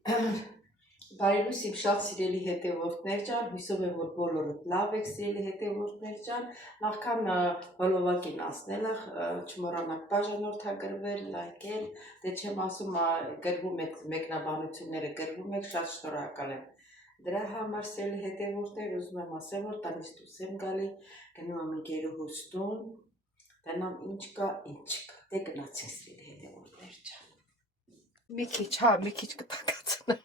Բարելույս իմ շատ սիրելի հետևորդներ ջան, հույսով եմ, որ բոլորդ լավ եք սիրելի հետևորդներ ջան, նախքան բոլովակին ասնելը չմոռանաք բաժանորդագրվել, լայքել, դե չեմ ասում գրվում եք մեկնաբանությունները գրվում եք, շատ շնորհակալ եմ դրա համար սիրելի հետևորդներ, ուզում եմ ասել, որ տանից դուրս եմ գալի, գնում եմ ընկերուհուս տուն, տենամ ինչ կա, ինչ չկա, դե գնացինք սիրելի հետևորդներ ջան։ Մի քիչ կտակացնեմ։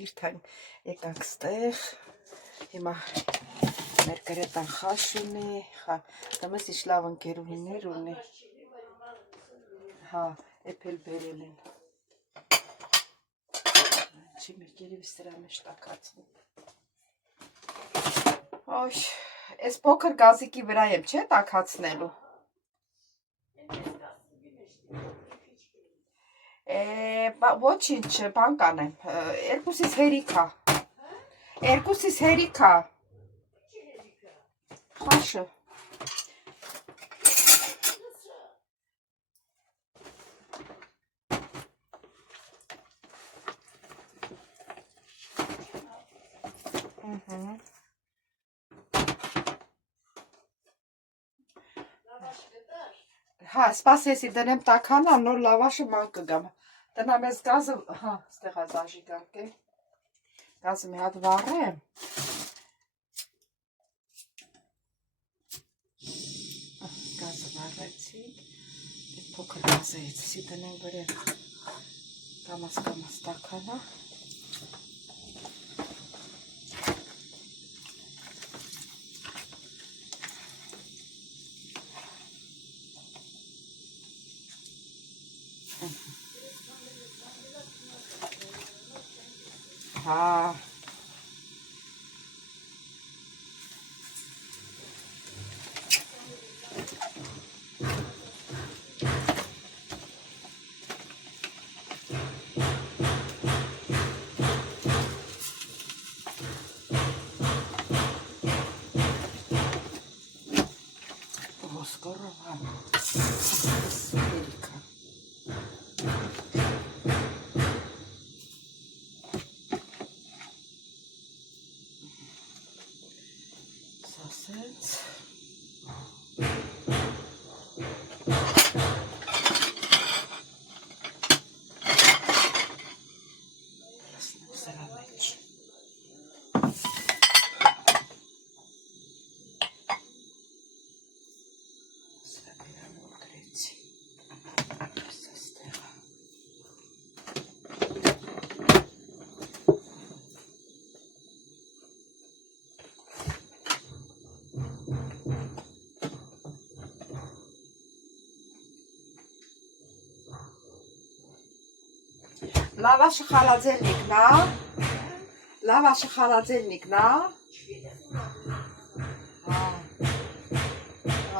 Իրթան եկանք ստեղ, հիմա մեր գրետան խաշ ունի, դամես ինչ լավ ընկերուհիներ ունի, էպել բերել են, չի մեր գերևի սրա մեջ տակացնում, ես փոքր գազիկի վրա եմ, չէ տակացնելու, ոչինչ, բան կանեմ, երկուսիս հերիք է, խաշը, սպասեսի դնեմ տականա, նոր լավաշը ման կգամ, տնամ ես գազը, ստեղ է զաժիգանք է, գազը մի հատ վառեմ, գազը վառեցի, փոքր գազը եծսի դնեմ վրեմ, կամաս տականա, Լավաշը խալաձելնիկն է,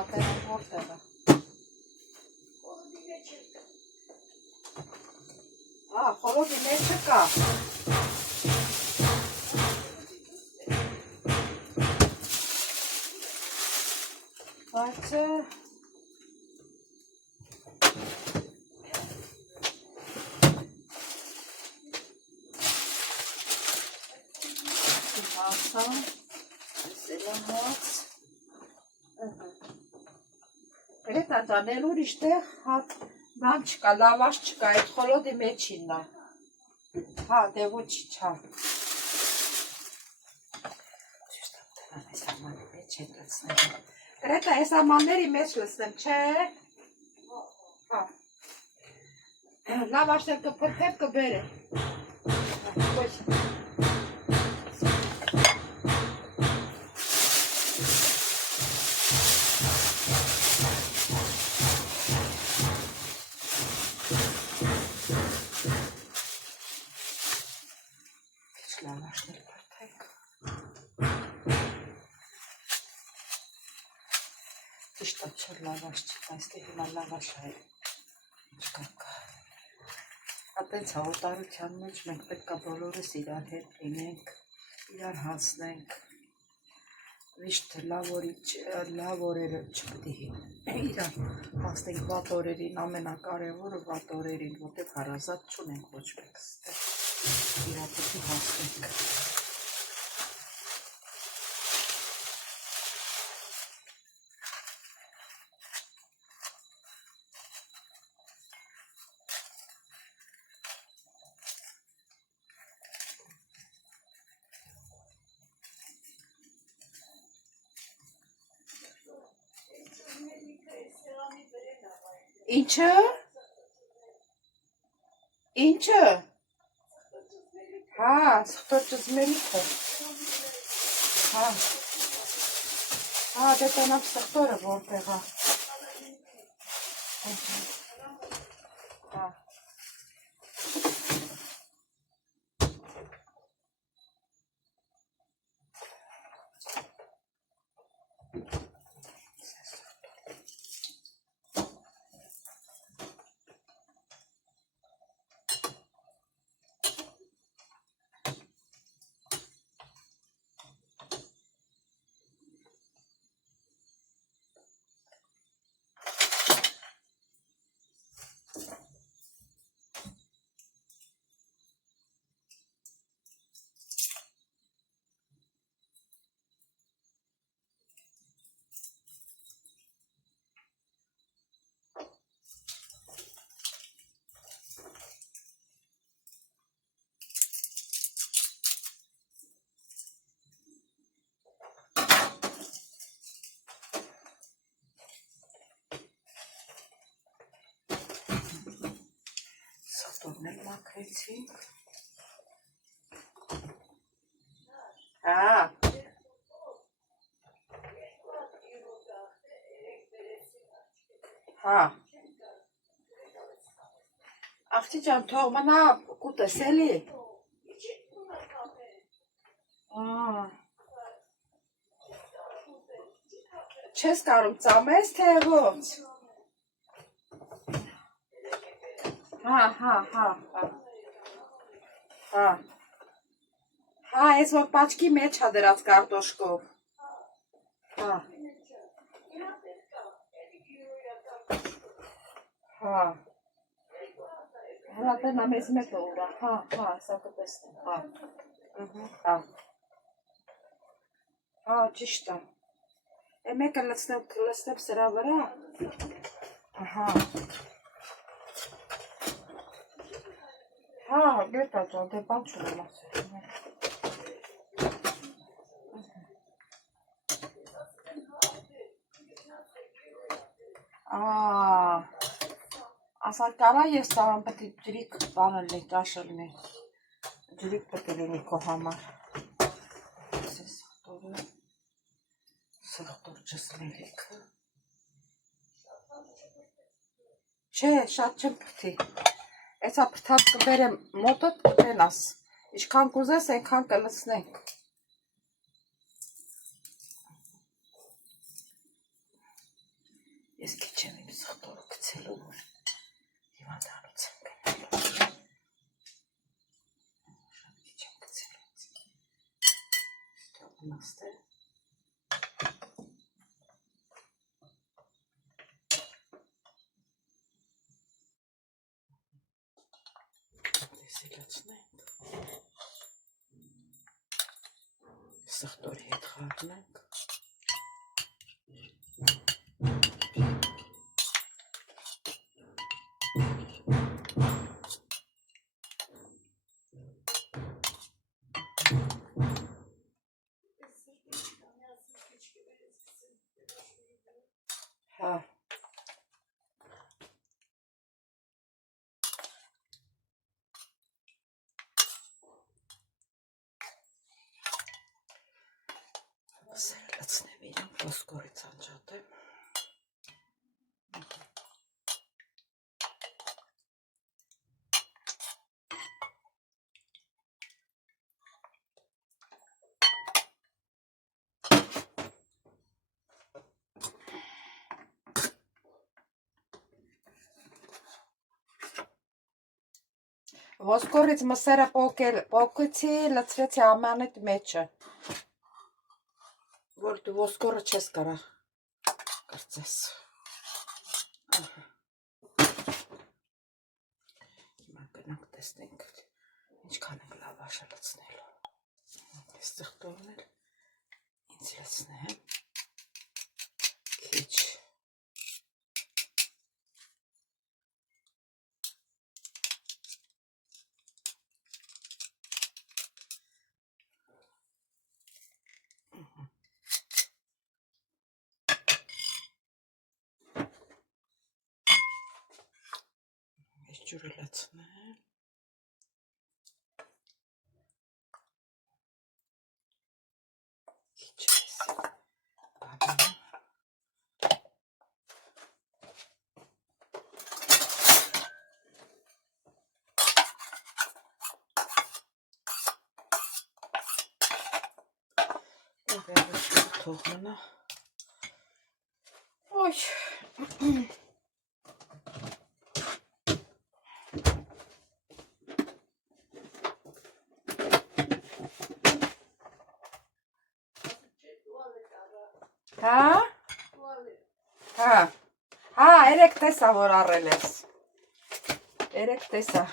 ատերան որտեղը, խորոդի մեջը կա, բայց Գրետան ջան, էլ ուրիշտեղ բան չկա, լավաշ չկա, այդ խոլոդի մեջինն է, դե ոչինչ, Գրետա, ես ամանների մեջ լսնեմ, չէ, լավաշներ կփրփեր կբեր է, լավաշ չկա, այստեղ հիմա լավաշ է, ինչ կա, տենց հաղորդարության մեջ մենք պետք է բոլորս իրար հետ լինենք, իրար հասնենք, Միշտ լավ օրերը չպետք է իրար հասնենք վատ օրերին, ամենակարևորը վատ օրերին, որտեղ հարազատ չունենք ոչ մեկս, իրար պետք է հասնենք։ Ինչը։ Հա, սխտոր ճզմելիքը։ Հա, դե տանամ սխտորը որտեղ է։ Հա։ Սխտորն էլ մաքրեցինք։ Հա։ Հա։ Աղջի ջան, թող մնա կուտս էլի։ Չես կարում ծամես, թե ոնց։ Հա։ Հա, ես որ պաչկի մեջ հա դրած կարտոշկով։ Հա։ Հա։ Հա, տնա մեզ մեկը ուրա, հա, սա կտեսնեմ, հա։ Հա։ Հա, ճիշտ է։ Է մեկը լցնեմ սրա վրա։ Ահա։ Հա, գետա ջան, դե բան չունեմ ասել։ Ասա կարա ես ծավան պետք է ջրիկ բանելնի, ճաշելնի։ Ջրիկ պետք է լինի քո համար։ Սխտոր ճզմելիքը։ Չէ, շատ չեմ պրթի։ Էցա պրթած կբերեմ մոտդ կտենաս։ Ինչքան կուզես, այնքան կլցնենք։ Ես քիչ եմ իմ սխտորը գցելու, որ հիվանդանոց եմ գնալու։ Շատ քիչ եմ գցելու։ Ստեղ նստել։ Դեսիլացնենք։ Սխտորի հետ խառնենք։ Հա։ Լցնեմ իրան, ոսկորից անջատեմ։ Ոսկորից մսերը պոկեցի, լցրեցի ամանետ մեջը, որ դու ոսկորը չես կարա կարծես։ Հիմա գնանք տեսնենք ինչքան ենք լավաշը լցնելու։ Այստեղ տորնել ինձ լցնեմ քիչ։ Ջուրը լցնեմ։ Քիչ էս։ Բաբա։ Թողնա։ Ոյ։ Հա, երեք տեսա որ առել ես։ Երեք տեսա։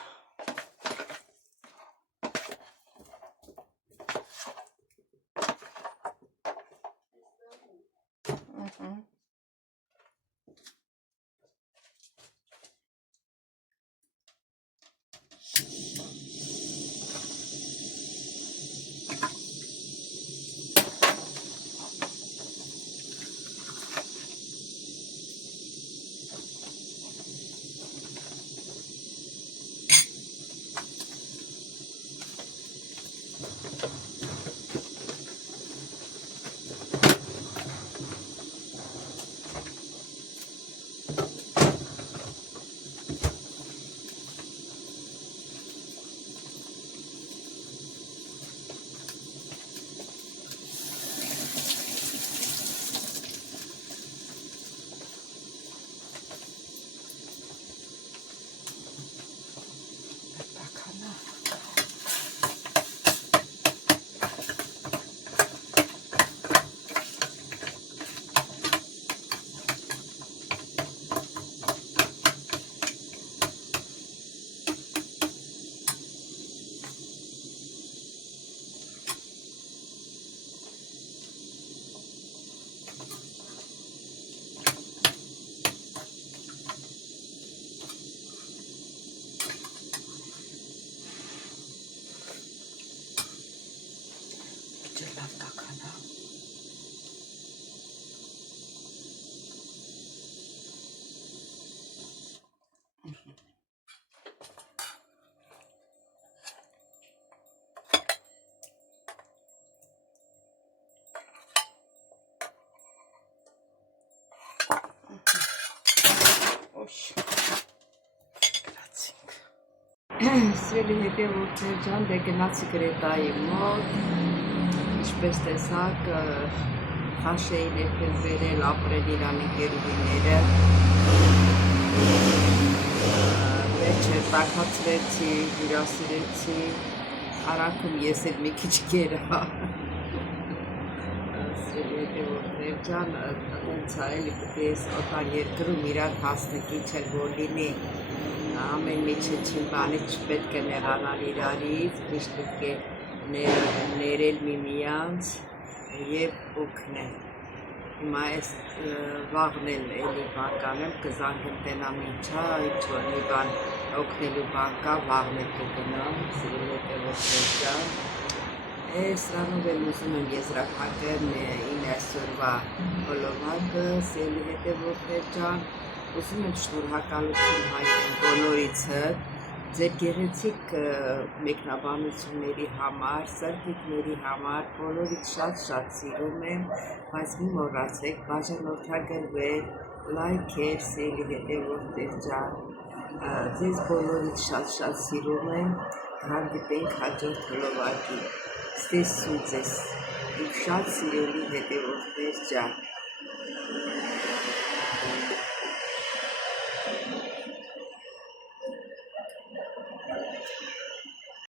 Սիրելի հետևորդներ ջան, դե գնացի Գրետայի մոտ, ինչպես տեսակ, քաշ էին եկել վերել ապրել իր ընկերուհիները, վերջեր տաքացրեցի, հյուրասիրեցի, արանքում ես էլ մի քիչ գերա։ Սիրելի հետևորդներ ջան, տենց է էլի պետք է ես օտար երկրում իրար հասնենք ինչ էլ որ լինի, ամեն մի չեչին բանից չպետք է նեղանալ իրարից, միշտ պետք է ներել միմյանց և օգնել։ Հիմա ես վաղն էլ էլի բան կանեմ, կզանգեմ տենամ ինչա, ինչ-որ մի բան օգնելու բան կա, վաղն էլ կգնամ, սիրելի հետևորդներ ջան։ Սրանով էլ ուզում եմ եզրափակեմ իմ այսօրվա հոլովակը, սիրելի հետևորդներ ջան, ուզում եմ շնորհակալություն հայտնել բոլորիցդ, ձեր գեղեցիկ մեկնաբանությունների համար, սրտիկների համար, բոլորից շատ սիրում եմ, բայց մի մոռացեք բաժանորդագրվել, լայքեր, սիրելի հետևորդներ ջան, ձեզ բոլորից շատ սիրում եմ, հանդիպենք հաջորդ հոլովակի, ստեսություն ձեզ, իմ շատ սիրելի հետևորդներ ջան։